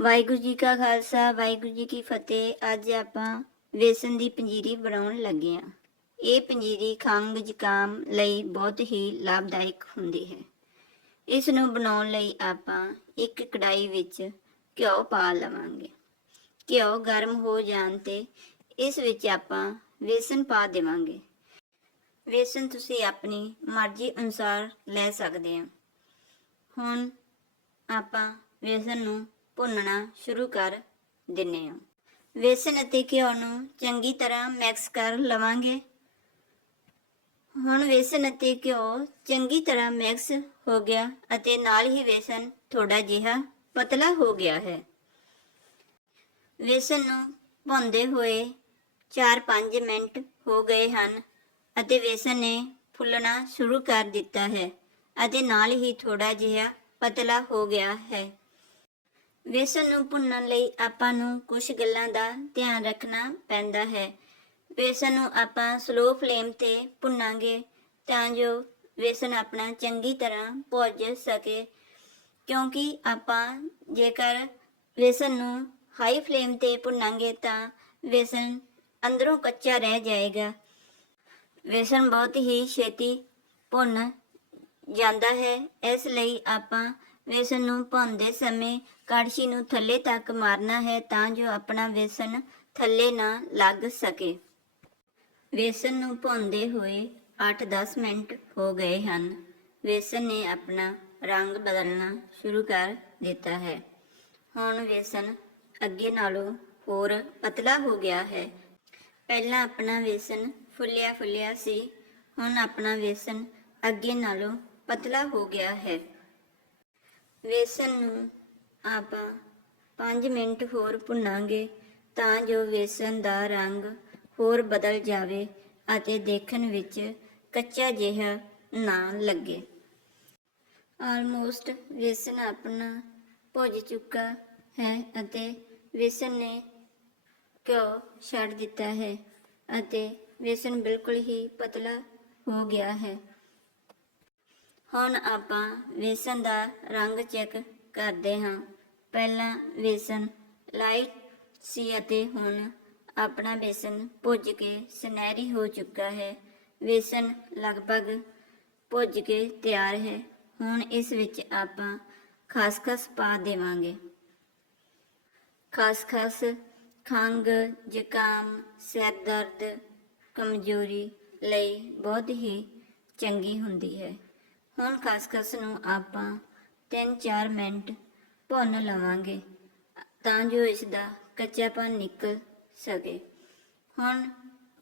ਵਾਹਿਗੁਰੂ ਜੀ ਕਾ ਖਾਲਸਾ, ਵਾਹਿਗੁਰੂ ਜੀ ਕੀ ਫਤਿਹ। ਅੱਜ ਆਪਾਂ ਵੇਸਣ ਦੀ ਪੰਜੀਰੀ ਬਣਾਉਣ ਲੱਗੇ ਹਾਂ। ਇਹ ਪੰਜੀਰੀ ਖੰਘ ਜ਼ੁਕਾਮ ਲਈ ਬਹੁਤ ਹੀ ਲਾਭਦਾਇਕ ਹੁੰਦੀ ਹੈ। ਇਸ ਨੂੰ ਬਣਾਉਣ ਲਈ ਆਪਾਂ ਇੱਕ ਕੜਾਈ ਵਿੱਚ ਘਿਓ ਪਾ ਲਵਾਂਗੇ। ਘਿਓ ਗਰਮ ਹੋ ਜਾਣ ਤੇ ਇਸ ਵਿੱਚ ਆਪਾਂ ਵੇਸਣ ਪਾ ਦੇਵਾਂਗੇ। ਵੇਸਣ ਤੁਸੀਂ ਆਪਣੀ ਮਰਜ਼ੀ ਅਨੁਸਾਰ ਲੈ ਸਕਦੇ ਹੋ। ਹੁਣ ਆਪਾਂ ਵੇਸਣ ਨੂੰ ਭੁੰਨਣਾ ਸ਼ੁਰੂ ਕਰ ਦਿੰਨੇ ਹਾਂ ਵੇਸਣ ਅਤੇ ਘਿਓ ਨੂੰ ਚੰਗੀ ਤਰ੍ਹਾਂ ਮਿਕਸ ਕਰ ਲਵਾਂਗੇ। ਹੁਣ ਵੇਸਣ ਅਤੇ ਘਿਓ ਚੰਗੀ ਤਰ੍ਹਾਂ ਮਿਕਸ ਹੋ ਗਿਆ ਅਤੇ ਨਾਲ ਹੀ ਵੇਸਣ ਥੋੜਾ ਜਿਹਾ ਪਤਲਾ ਹੋ ਗਿਆ ਹੈ। ਵੇਸਣ ਨੂੰ ਭੁੰਦੇ ਹੋਏ 4-5 ਮਿੰਟ ਹੋ ਗਏ ਹਨ ਅਤੇ ਵੇਸਣ ਨੇ ਫੁੱਲਣਾ ਸ਼ੁਰੂ ਕਰ ਦਿੱਤਾ ਹੈ ਅਤੇ ਨਾਲ ਹੀ ਥੋੜਾ ਜਿਹਾ ਪਤਲਾ ਹੋ ਗਿਆ ਹੈ। ਵੇਸਣ ਨੂੰ ਭੁੰਨਣ ਲਈ ਆਪਾਂ ਨੂੰ ਕੁਝ ਗੱਲਾਂ ਦਾ ਧਿਆਨ ਰੱਖਣਾ ਪੈਂਦਾ ਹੈ। ਵੇਸਣ ਨੂੰ ਆਪਾਂ ਸਲੋ ਫਲੇਮ ਤੇ ਭੁੰਨਾਂਗੇ ਤਾਂ ਜੋ ਵੇਸਣ ਆਪਣਾ ਚੰਗੀ ਤਰ੍ਹਾਂ ਭੁੱਜ ਸਕੇ। ਕਿਉਂਕਿ ਆਪਾਂ ਜੇਕਰ ਵੇਸਣ ਨੂੰ ਹਾਈ ਫਲੇਮ ਤੇ ਭੁੰਨਾਂਗੇ ਤਾਂ ਵੇਸਣ ਅੰਦਰੋਂ ਕੱਚਾ ਰਹਿ ਜਾਏਗਾ। ਵੇਸਣ ਬਹੁਤ ਹੀ ਛੇਤੀ ਭੁੰਨ ਜਾਂਦਾ ਹੈ। ਇਸ ਲਈ ਆਪਾਂ ਵੇਸਣ ਨੂੰ ਭੁੰਨਦੇ ਸਮੇਂ ਕੜਛੀ ਨੂੰ ਥੱਲੇ ਤੱਕ ਮਾਰਨਾ ਹੈ ਤਾਂ ਜੋ ਆਪਣਾ ਵੇਸਣ ਥੱਲੇ ਨਾ ਲੱਗ ਸਕੇ। ਵੇਸਣ ਨੂੰ ਭੁੰਨਦੇ ਹੋਏ 8-10 ਮਿੰਟ ਹੋ ਗਏ ਹਨ। ਵੇਸਣ ਨੇ ਆਪਣਾ ਰੰਗ ਬਦਲਣਾ ਸ਼ੁਰੂ ਕਰ ਦਿੱਤਾ ਹੈ। ਹੁਣ ਵੇਸਣ ਅੱਗੇ ਨਾਲੋਂ ਹੋਰ ਪਤਲਾ ਹੋ ਗਿਆ ਹੈ। ਪਹਿਲਾਂ ਆਪਣਾ ਵੇਸਣ ਫੁੱਲਿਆ ਫੁੱਲਿਆ ਸੀ, ਹੁਣ ਆਪਣਾ ਵੇਸਣ ਅੱਗੇ ਨਾਲੋਂ ਪਤਲਾ ਹੋ ਗਿਆ ਹੈ। ਵੇਸਣ ਨੂੰ ਆਪਾਂ 5 ਮਿੰਟ ਹੋਰ ਭੁੰਨਾਂਗੇ ਤਾਂ ਜੋ ਵੇਸਣ ਦਾ ਰੰਗ ਹੋਰ ਬਦਲ ਜਾਵੇ ਅਤੇ ਦੇਖਣ ਵਿੱਚ ਕੱਚਾ ਜਿਹਾ ਨਾ ਲੱਗੇ। ਆਲਮੋਸਟ ਵੇਸਣ ਆਪਣਾ ਭੁੱਜ ਚੁੱਕਾ ਹੈ ਅਤੇ ਵੇਸਣ ਨੇ ਘਿਓ ਛੱਡ ਦਿੱਤਾ ਹੈ ਅਤੇ ਵੇਸਣ ਬਿਲਕੁਲ ਹੀ ਪਤਲਾ ਹੋ ਗਿਆ ਹੈ। ਹੁਣ ਆਪਾਂ ਵੇਸਣ ਦਾ ਰੰਗ ਚੈੱਕ ਕਰਦੇ ਹਾਂ। ਪਹਿਲਾਂ ਵੇਸਣ ਲਾਈਟ ਸੀ ਅਤੇ ਹੁਣ ਆਪਣਾ ਵੇਸਣ ਭੁੱਜ ਕੇ ਸੁਨਹਿਰੀ ਹੋ ਚੁੱਕਾ ਹੈ। ਵੇਸਣ ਲਗਭਗ ਭੁੱਜ ਕੇ ਤਿਆਰ ਹੈ। ਹੁਣ ਇਸ ਵਿੱਚ ਆਪਾਂ ਖਸਖਸ ਪਾ ਦੇਵਾਂਗੇ। ਖਸਖਸ, ਖੰਘ, ਜ਼ੁਕਾਮ ਸਿਰ ਦਰਦ, ਕਮਜ਼ੋਰੀ ਲਈ ਬਹੁਤ ਹੀ ਚੰਗੀ ਹੁੰਦੀ ਹੈ। ਹੁਣ ਖਸਖਸ ਨੂੰ ਆਪਾਂ 3-4 ਮਿੰਟ ਭੁੰਨ ਲਵਾਂਗੇ, ਤਾਂ ਜੋ ਇਸ ਦਾ ਕੱਚਾਪਨ ਨਿਕਲ ਸਕੇ। ਹੁਣ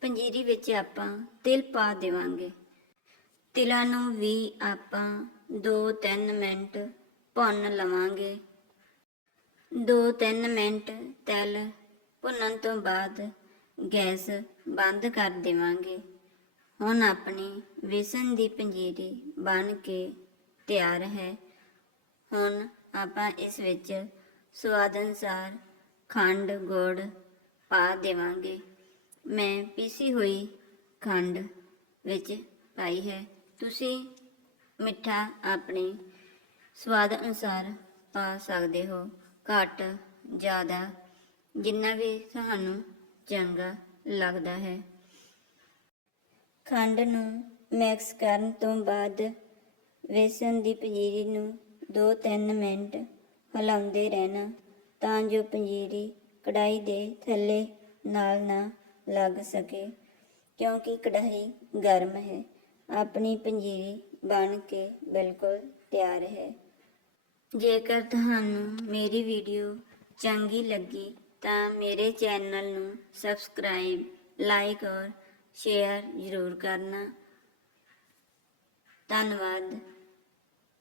ਪੰਜੀਰੀ ਵਿੱਚ ਆਪਾਂ ਤਿਲ ਪਾ ਦੇਵਾਂਗੇ। ਤਿਲਾਂ ਨੂੰ ਵੀ ਆਪਾਂ 2-3 ਮਿੰਟ ਭੁੰਨ ਲਵਾਂਗੇ। 2-3 ਮਿੰਟ ਤਿਲ ਭੁੰਨਣ ਤੋਂ ਬਾਅਦ ਗੈਸ ਬੰਦ ਕਰ ਦੇਵਾਂਗੇ। ਹੁਣ ਆਪਣੀ ਵੇਸਣ ਦੀ ਪੰਜੀਰੀ ਬਣ ਕੇ ਤਿਆਰ ਹੈ। ਹੁਣ ਆਪਾਂ ਇਸ ਵਿੱਚ ਸਵਾਦ ਅਨੁਸਾਰ ਖੰਡ, ਗੁੜ ਪਾ ਦੇਵਾਂਗੇ। ਮੈਂ ਪੀਸੀ ਹੋਈ ਖੰਡ ਵਿੱਚ ਪਾਈ ਹੈ। ਤੁਸੀਂ ਮਿੱਠਾ ਆਪਣੇ ਸਵਾਦ ਅਨੁਸਾਰ ਪਾ ਸਕਦੇ ਹੋ। ਘੱਟ, ਜ਼ਿਆਦਾ, ਜਿੰਨਾ ਵੀ ਤੁਹਾਨੂੰ ਚੰਗਾ ਲੱਗਦਾ ਹੈ। ਖੰਡ ਨੂੰ ਮਿਕਸ ਕਰਨ ਤੋਂ ਬਾਅਦ ਵੇਸਣ ਦੀ ਪੰਜੀਰੀ ਨੂੰ 2-3 ਮਿੰਟ ਹਿਲਾਉਂਦੇ ਰਹਿਣਾ ਤਾਂ ਜੋ ਪੰਜੀਰੀ ਕੜਾਈ ਦੇ ਥੱਲੇ ਨਾਲ ਨਾ ਲੱਗ ਸਕੇ, ਕਿਉਂਕਿ ਕੜਾਈ ਗਰਮ ਹੈ। ਆਪਣੀ ਪੰਜੀਰੀ ਬਣ ਕੇ ਬਿਲਕੁਲ ਤਿਆਰ ਹੈ। ਜੇਕਰ ਤੁਹਾਨੂੰ ਮੇਰੀ ਵੀਡੀਓ ਚੰਗੀ ਲੱਗੀ ਤਾਂ ਮੇਰੇ ਚੈਨਲ ਨੂੰ ਸਬਸਕ੍ਰਾਈਬ, ਲਾਈਕ ਔਰ ਸ਼ੇਅਰ ਜ਼ਰੂਰ ਕਰਨਾ। ਧੰਨਵਾਦ।